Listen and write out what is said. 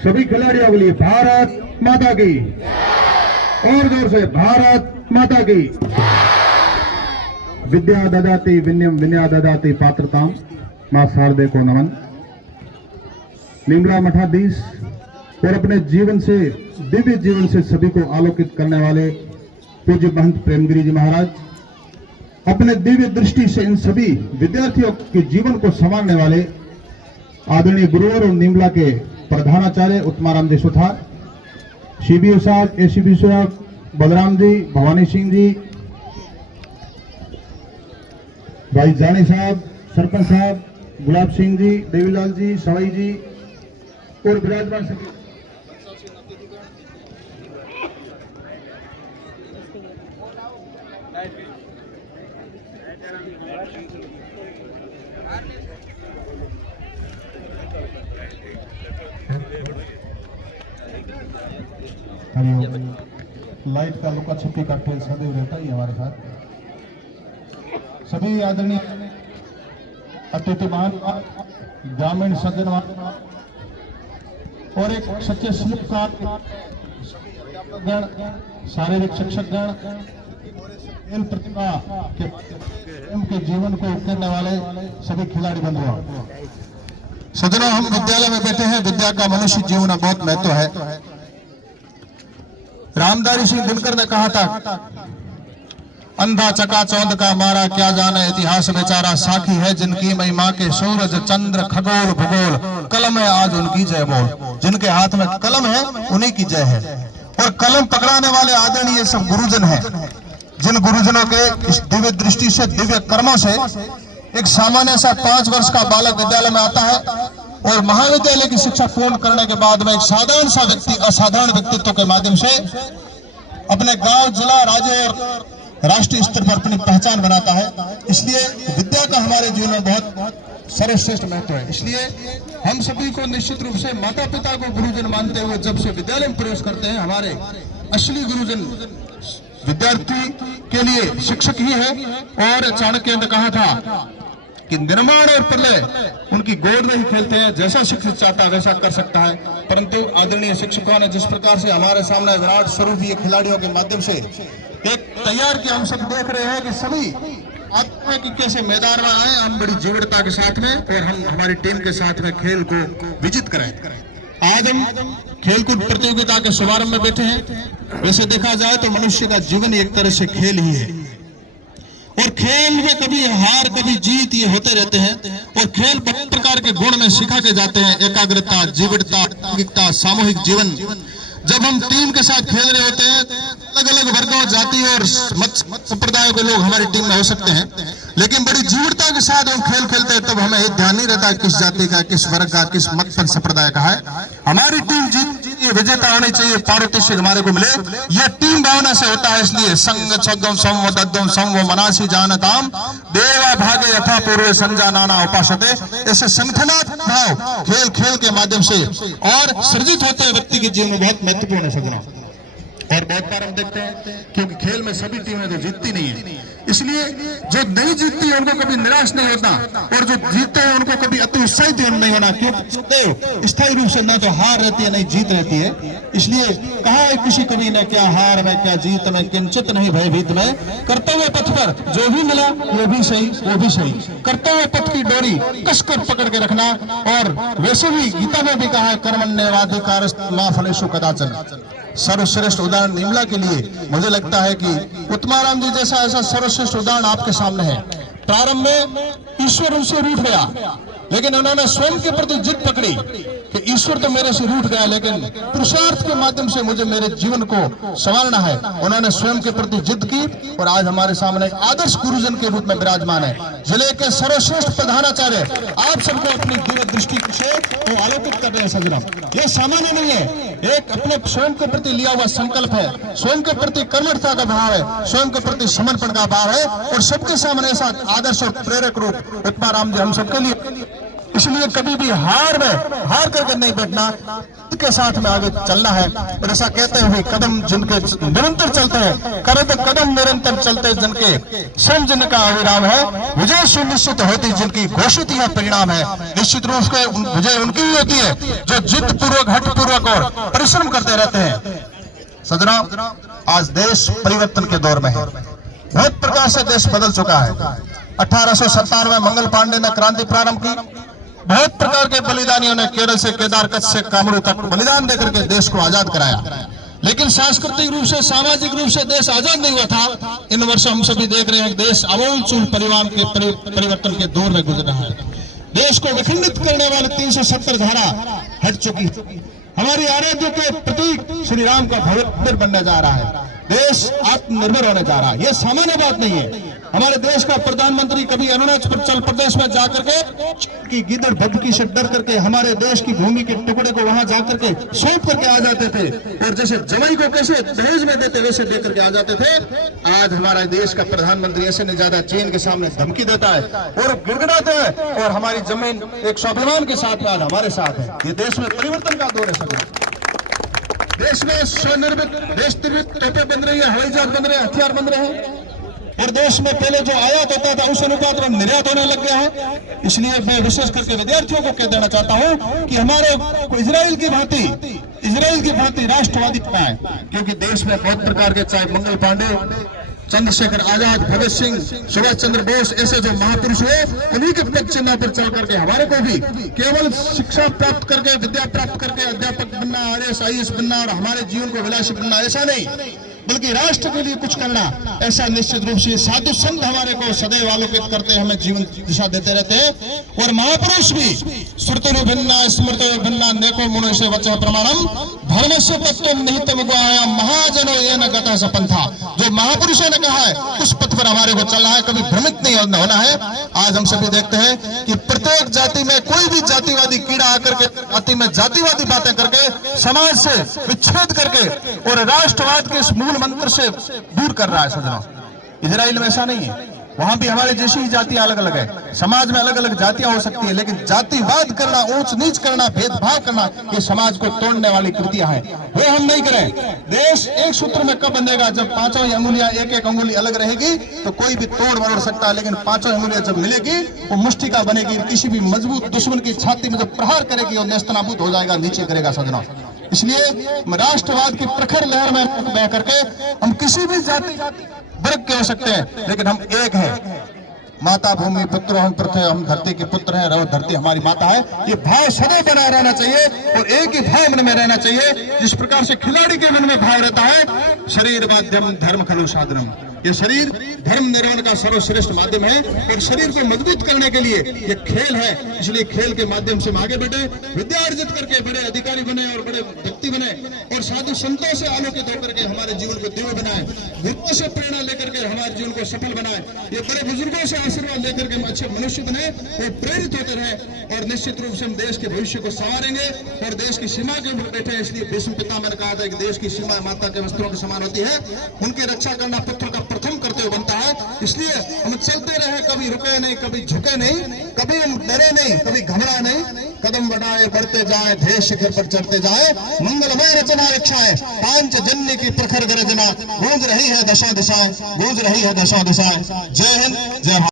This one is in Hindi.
सभी खिलाड़ियों के लिए भारत माता की, और जोर से भारत माता की। विद्या ददाति विनयम विनया ददाति पात्रताम, मां शारदे को नमन। निमला मठाधीश और अपने जीवन से, दिव्य जीवन से सभी को आलोकित करने वाले पूज्य महंत प्रेमगिरी जी महाराज अपने दिव्य दृष्टि से इन सभी विद्यार्थियों के जीवन को संवारने वाले आदरणीय गुरुवर और निमला के प्रधानाचार्य उत्तमाराम जी सुथार, सीबीओ साहब, एसीबी साहब, बलराम जी, भवानी सिंह जी, भाई जानी साहब, सरपंच साहब, गुलाब सिंह जी, देवीलाल जी, सवाई जी और विराजमान सभी लाइट का लुका छिपी का खेल सदैव रहता ही हमारे साथ। सभी आदरणीय अतिथिमान, ग्रामीण सज्जन और एक सच्चे शिल्पकार गण, शारीरिक शिक्षकगण, खेल प्रतिभा के जीवन को उकेरने वाले सभी खिलाड़ी बंधुओं, सज्जनों, हम विद्यालय में बैठे हैं। विद्या का मनुष्य जीवन में बहुत महत्व है। रामधारी सिंह दिनकर ने कहा था, अंधा चकाचौंध का मारा क्या जाने इतिहास बेचारा, साखी है जिनकी महिमा के सूरज चंद्र खगोल भूगोल, कलम है आज उनकी जय बोल। जिनके हाथ में कलम है उन्हीं की जय है। और कलम पकड़ाने वाले आदरणीय सब गुरुजन हैं, जिन गुरुजनों के इस दिव्य दृष्टि से, दिव्य कर्मों से एक सामान्य सा 5 वर्ष का बालक विद्यालय में आता है और महाविद्यालय की शिक्षा पूर्ण करने के बाद में एक साधारण सा व्यक्ति असाधारण व्यक्तित्व के माध्यम से अपने गांव, जिला, राज्य और राष्ट्रीय स्तर पर अपनी पहचान बनाता है। इसलिए विद्या का हमारे जीवन में बहुत सर्वश्रेष्ठ महत्व है। इसलिए हम सभी को निश्चित रूप से माता पिता को गुरुजन मानते हुए जब से विद्यालय में प्रवेश करते हैं, हमारे असली गुरुजन विद्यार्थी के लिए शिक्षक ही है। और चाणक्य ने कहा था कि निर्माण और प्रलय उनकी गोद में ही खेलते हैं, जैसा शिक्षक चाहता है वैसा कर सकता है। परंतु आदरणीय शिक्षकों ने जिस प्रकार से हमारे सामने विराट स्वरूप ये खिलाड़ियों के माध्यम से एक तैयार किया, हम सब देख रहे हैं कि सभी आत्मा की कैसे मैदान में आए, हम बड़ी जीवटता के साथ में और हम हमारी टीम के साथ में खेल को विजित कराएं। आज हम खेलकूद प्रतियोगिता के शुभारंभ में बैठे हैं। वैसे देखा जाए तो मनुष्य का जीवन एक तरह से खेल ही है और खेल में कभी हार कभी जीत ये होते रहते हैं। और खेल बहुत प्रकार के गुण में सिखा के जाते हैं, एकाग्रता, जीवटता, सामूहिक जीवन। जब हम टीम के साथ खेल रहे होते हैं, अलग अलग वर्गों, जाति और मत संप्रदायों के लोग हमारी टीम में हो सकते हैं, लेकिन बड़ी जीवटता के साथ हम खेल खेलते हैं, तब हमें ये ध्यान नहीं रहता किस जाति का, किस वर्ग का, किस मत संप्रदाय का है। हमारी टीम जीत विजेता होनी चाहिए, पारितोषिक हमारे को मिले, यह टीम भावना से होता है। इसलिए संग छद्दम संव दद्दम संव मनासी जानताम देवा भागे यथा पूर्व संजा नाना उपासते। ऐसे संगठनात्मक भाव खेल खेल के माध्यम से और सृजित होते हैं व्यक्ति के जीवन में बहुत महत्वपूर्ण है सज्जनों। और बहुत बार हम देखते हैं क्योंकि खेल में सभी टीमें तो जीतती नहीं है, इसलिए जो नहीं जीतती है उनको कभी निराश नहीं होता और जो जीतते हैं उनको कभी अति उत्साहित नहीं होना, क्योंकि स्थायी रूप से न तो हार रहती है नहीं जीत रहती है। इसलिए कहा है किसी कवि ने, क्या हार में क्या जीत में किंचित नहीं भयभीत में, करते हुए पथ पर जो भी मिला वो भी सही वो भी सही, करते हुए पथ की डोरी कसकर पकड़ के रखना। और वैसे भी गीता में भी कहा है, कर्मण्येवाधिकार मा फलेषु कदाचन। सर्वश्रेष्ठ उदाहरण निमला के लिए मुझे लगता है कि उत्तमाराम जी जैसा ऐसा सर्वश्रेष्ठ उदाहरण आपके सामने है। प्रारंभ में ईश्वर उनसे रूठ गया, लेकिन उन्होंने स्वयं के प्रति जिद पकड़ी कि ईश्वर तो मेरे से रूठ गया, लेकिन पुरुषार्थ के माध्यम से मुझे मेरे जीवन को संवारना है। उन्होंने स्वयं के प्रति जिद की और आज हमारे सामने आदर्श गुरुजन के रूप में विराजमान है। जिले के सर्वश्रेष्ठ प्रधानाचार्य आप सबको अपनी दिव्य दृष्टि से आलोकित कर रहे हैं सज्जनों। यह सामान्य नहीं है, एक अपने स्वयं के प्रति लिया हुआ संकल्प है, स्वयं के प्रति कर्मठता का भाव है, स्वयं के प्रति समर्पण का भाव है और सबके सामने ऐसा आदर्श और प्रेरक रूप उत्तमाराम जी हम सबके लिए। इसलिए कभी भी हार करके नहीं बैठना, के साथ में आगे चलना है। और ऐसा कहते हुए कदम जिनके निरंतर चलते हैं, कदम निरंतर चलते जिनके स्वयं जिनका अविराम है, विजय सुनिश्चित होती जिनकी घोषित यह परिणाम है। निश्चित रूप से विजय उनकी ही होती है जो जिद पूर्वक, हठ पूर्वक और परिश्रम करते रहते हैं। सज्जनों, आज देश परिवर्तन के दौर में है। बहुत प्रकार से देश बदल चुका है। 1897 में मंगल पांडे ने क्रांति प्रारंभ की। बहुत प्रकार के बलिदानियों ने केरल से केदार, कच्छ से कामरू तक बलिदान देकर के देश को आजाद कराया। लेकिन सांस्कृतिक रूप से, सामाजिक रूप से देश आजाद नहीं हुआ था। इन वर्षों हम सभी देख रहे हैं देश अमूल चूल परिवर्तन के दौर में गुजर रहा है। देश को विखंडित करने वाली 370 धारा हट चुकी है। हमारी आराध्य के प्रतीक श्री राम का भव्य मंदिर बनने जा रहा है। देश आत्मनिर्भर होने जा रहा है। यह सामान्य बात नहीं है। हमारे देश का प्रधानमंत्री कभी अरुणाचल प्रदेश में जाकर के गिद्दड़ भभकी से डर करके हमारे देश की भूमि के टुकड़े को वहां जाकर के सौंप करके आ जाते थे, और जैसे जमाई को कैसे दहेज में देते वैसे दे करके आ जाते थे। आज हमारा देश का प्रधानमंत्री ऐसे नहीं ज्यादा चीन के सामने धमकी देता है और गिड़गिड़ाते हैं, और हमारी जमीन एक स्वाभिमान के साथ आज हमारे साथ है। ये देश में परिवर्तन का दौर है। देश में स्वनिर्मित, देश निर्मित तोपें बन रही है, हवाई जहाज बन रहे हैं, हथियार बन रहे हैं, और देश में पहले जो आयात होता था उस अनुपात में निर्यात होने लग गया है। इसलिए मैं विशेष करके विद्यार्थियों को कह देना चाहता हूं कि हमारे को इजराइल की भांति राष्ट्रवादी है, क्योंकि देश में बहुत प्रकार के, चाहे मंगल पांडे, चंद्रशेखर आजाद, भगत सिंह, सुभाष चंद्र बोस, ऐसे जो महापुरुष हुए, उन्हीं के पद चिन्ह पर चल करके हमारे को भी केवल शिक्षा प्राप्त करके, विद्या प्राप्त करके अध्यापक बनना, IAS IAS बनना और हमारे जीवन को विलासी बनना, ऐसा नहीं, बल्कि राष्ट्र के लिए कुछ करना, ऐसा निश्चित रूप से साधु संत हमारे को सदैव आलोकित करते, हमें जीवन दिशा देते रहते हैं। और महापुरुष भी श्रुतनु भिन्ना स्मृतो भिन्ना नेको मुनो से वचः प्रमाणम धर्मस्य तत्त्वं निहितम गुहायाम महाजनो येन गतः स पंथा। जो महापुरुषों ने कहा है उस पथ पर हमारे को चलना है, कभी भ्रमित नहीं होना है। आज हम सभी देखते हैं कि प्रत्येक जाति में कोई भी जातिवादी कीड़ा आकर के जाति में जातिवादी बातें करके समाज से विच्छेद करके और राष्ट्रवाद के इस मूल मंत्र से दूर कर रहा है। सज्जनों, इजराइल में ऐसा नहीं है। वहां भी हमारे जैसी ही जातियां अलग अलग है, समाज में अलग अलग जातियां हो सकती है, लेकिन जातिवाद करना, ऊंच नीच करना, भेदभाव करना, ये समाज को तोड़ने वाली कृतियां हैं। वो हम नहीं करें। देश एक सूत्र में कब बंधेगा? जब पांचों ही अंगुलियां, एक अंगुली अलग रहेगी तो कोई भी तोड़ मरोड़ सकता है, लेकिन पांचों अंगुलियां जब मिलेगी वो मुष्टिका बनेगी। किसी भी मजबूत दुश्मन की छाती में जब प्रहार करेगी वो नेस्तनाबूद हो जाएगा, नीचे करेगा। सज्जनों, इसलिए राष्ट्रवाद की प्रखर लहर में बह करके हम किसी भी जाति वर्ग के हो सकते हैं, लेकिन हम एक हैं। माता भूमि पुत्र हम पृथ्वी, हम धरती के पुत्र हैं और धरती हमारी माता है। ये भाव सदैव बना रहना चाहिए और एक ही भाव मन में रहना चाहिए। जिस प्रकार से खिलाड़ी के मन में भाव रहता है, शरीर माध्यम धर्म खलु साधनम, ये शरीर धर्म निर्वहन का सर्वश्रेष्ठ माध्यम है। और शरीर को मजबूत करने के लिए ये खेल है, इसलिए खेल के माध्यम से हम आगे बढ़े, विद्या अर्जित करके बड़े अधिकारी बने और बड़े व्यक्ति बने, और साधु संतों से आलोकित होकर के हमारे जीवन को दिव्य बनाए, गुरुओं से प्रेरणा लेकर के हमारे जीवन को सफल बनाए, ये बड़े बुजुर्गों से आशीर्वाद लेकर के हम अच्छे मनुष्य बने और प्रेरित होते रहे। और निश्चित रूप से हम देश के भविष्य को संवारेंगे और देश की सीमा के ऊपर बैठे हैं। इसलिए भीष्म पितामह ने कहा था कि देश की सीमा माता के वस्त्रों के समान होती है, उनकी रक्षा करना पुत्र का प्रथम कर्तव्य बनता है। इसलिए हम चलते रहे, कभी रुके नहीं, कभी झुके नहीं, कभी हम डरे नहीं, कभी घबराए नहीं, कदम बढ़ाए बढ़ते जाए, ध्येय शिखर पर चढ़ते जाए। मंगलमय रचना रक्षाएं, पांच जन्य की प्रखर गर्जना, गूंज रही है दशा दिशाएं, गूंज रही है दशा दिशाएं। जय हिंद, जय भारत।